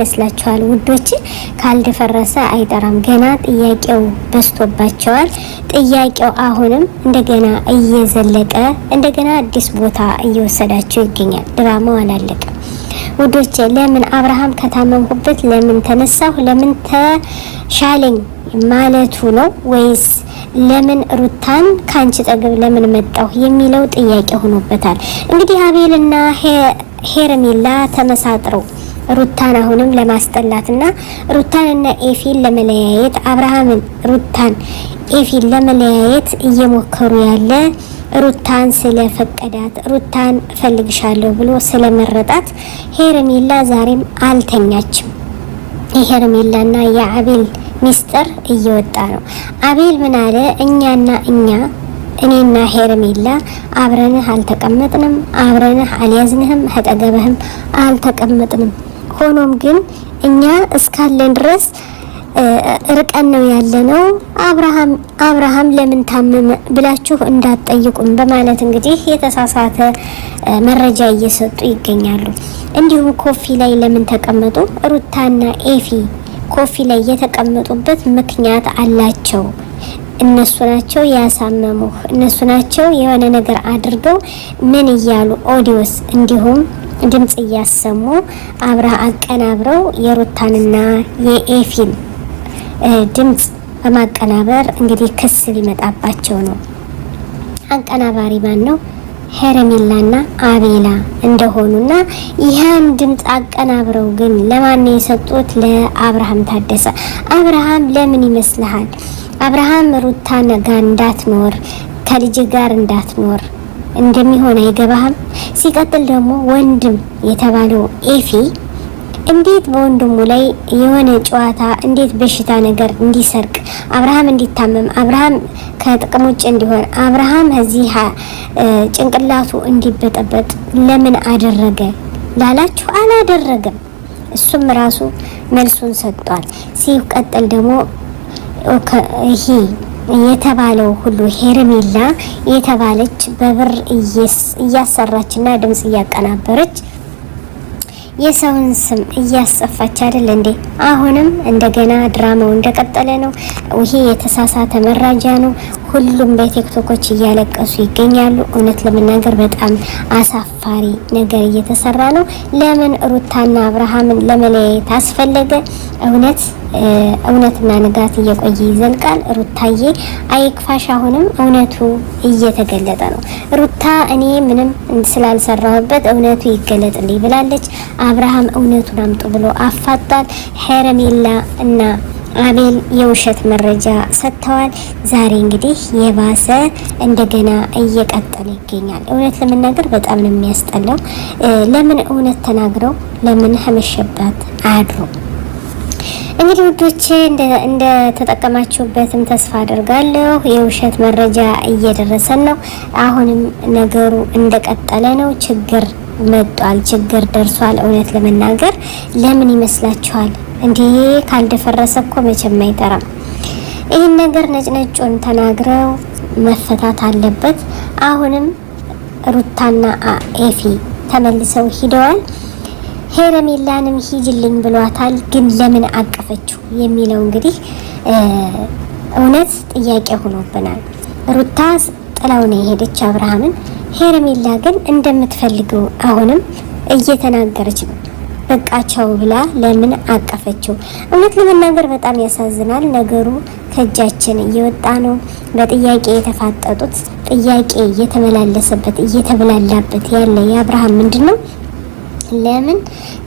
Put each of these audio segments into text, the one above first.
መስላችኋል ውዶች? ካልደፈረሰ አይጠራም። ገና ጥያቄው በስቶባቸዋል። ጥያቄው አሁንም እንደገና እየዘለቀ እንደገና አዲስ ቦታ እየወሰዳቸው ይገኛል። ድራማው አላለቀም ውዶች። ለምን አብርሃም ከታመምኩበት ለምን ተነሳሁ ለምን ተሻለኝ ማለቱ ነው ወይስ ለምን ሩታን ካንቺ ጠገብ ለምን መጣሁ የሚለው ጥያቄ ሆኖበታል። እንግዲህ አቤልና ሄርሜላ ተመሳጥረው ሩታን አሁንም ለማስጠላትና ሩታንና ኤፊን ለመለያየት አብርሃምን ሩታን ኤፊን ለመለያየት እየሞከሩ ያለ ሩታን ስለፈቀዳት ሩታን እፈልግሻለሁ ብሎ ስለመረጣት ሄርሜላ ዛሬም አልተኛችም። የሄርሜላና የአቤል ሚስጥር እየወጣ ነው። አቤል ምን አለ? እኔና ሄርሜላ አብረንህ አልተቀመጥንም፣ አብረንህ አልያዝንህም፣ አጠገብህም አልተቀመጥንም። ሆኖም ግን እኛ እስካለን ድረስ ርቀን ነው ያለነው። አብርሃም ለምን ታመመ ብላችሁ እንዳትጠይቁን በማለት እንግዲህ የተሳሳተ መረጃ እየሰጡ ይገኛሉ። እንዲሁም ኮፊ ላይ ለምን ተቀመጡ? ሩታና ኤፊ ኮፊ ላይ የተቀመጡበት ምክንያት አላቸው። እነሱ ናቸው ያሳመሙህ፣ እነሱ ናቸው የሆነ ነገር አድርገው ምን እያሉ ኦዲዮስ እንዲሁም ድምጽ እያሰሙ አቀናብረው የሩታንና የኤፊን ድምጽ በማቀናበር እንግዲህ ክስ ሊመጣባቸው ነው። አቀናባሪ ማን ነው? ሄርሜላና አቤላ እንደሆኑና ይህን ድምጽ አቀናብረው ግን ለማን የሰጡት? ለአብርሃም ታደሰ። አብርሃም ለምን ይመስልሃል? አብርሃም ሩታን ጋር እንዳትኖር ከልጅ ጋር እንዳትኖር እንደሚሆን አይገባህም? ሲቀጥል ደግሞ ወንድም የተባለው ኤፊ እንዴት በወንድሙ ላይ የሆነ ጨዋታ እንዴት በሽታ ነገር እንዲሰርቅ አብርሃም እንዲታመም አብርሃም ከጥቅም ውጭ እንዲሆን አብርሃም እዚህ ጭንቅላቱ እንዲበጠበጥ ለምን አደረገ ላላችሁ አላደረገም። እሱም ራሱ መልሱን ሰጥቷል። ሲቀጥል ደግሞ ይሄ የተባለው ሁሉ ሄርሜላ የተባለች በብር እያሰራችና ድምጽ እያቀናበረች የሰውን ስም እያስጸፋች አይደል እንዴ? አሁንም እንደገና ድራማው እንደቀጠለ ነው። ይሄ የተሳሳተ መረጃ ነው። ሁሉም በቲክቶኮች እያለቀሱ ይገኛሉ። እውነት ለመናገር በጣም አሳፋሪ ነገር እየተሰራ ነው። ለምን ሩታና አብርሃምን ለመለያየት አስፈለገ? እውነትና ንጋት እየቆየ ይዘልቃል። ሩታዬ አይክፋሽ፣ አሁንም እውነቱ እየተገለጠ ነው። ሩታ እኔ ምንም ስላልሰራሁበት እውነቱ ይገለጥልኝ ብላለች። አብርሃም እውነቱን አምጡ ብሎ አፋጧል። ሄርሜላ እና አቤል የውሸት መረጃ ሰጥተዋል። ዛሬ እንግዲህ የባሰ እንደገና እየቀጠለ ይገኛል። እውነት ለመናገር በጣም ነው የሚያስጠላው። ለምን እውነት ተናግረው ለምን መሸባት አያድሩ? እንግዲህ ውዶቼ እንደ ተጠቀማችሁበትም ተስፋ አድርጋለሁ። የውሸት መረጃ እየደረሰን ነው። አሁንም ነገሩ እንደቀጠለ ነው። ችግር መጧል፣ ችግር ደርሷል። እውነት ለመናገር ለምን ይመስላችኋል? እንዲህ ካልደፈረሰ እኮ መቼም አይጠራም። ይህን ነገር ነጭነጩን ተናግረው መፈታት አለበት። አሁንም ሩታና ኤፊ ተመልሰው ሂደዋል። ሄርሜላንም ሂጅልኝ ብሏታል። ግን ለምን አቀፈችው የሚለው እንግዲህ እውነት ጥያቄ ሆኖብናል። ሩታ ጥላው ነው የሄደች አብርሃምን። ሄርሜላ ግን እንደምትፈልገው አሁንም እየተናገረች ነው። በቃቸው ብላ ለምን አቀፈችው? እውነት ለመናገር በጣም ያሳዝናል። ነገሩ ከእጃችን እየወጣ ነው። በጥያቄ የተፋጠጡት ጥያቄ እየተመላለሰበት እየተበላላበት ያለ የአብርሃም ምንድን ነው? ለምን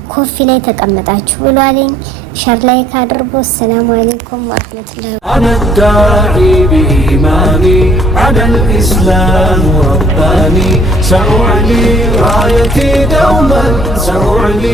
ኮፊ ላይ ተቀመጣችሁ ብሏለኝ። ሸር ላይ ካድርጎ። ሰላም አለይኩም ወራህመቱላሂ አነዳኢ ቢኢማኒ አለል ኢስላም ረባኒ ሰኡዕሊ ራየቲ ደውመን ሰኡዕሊ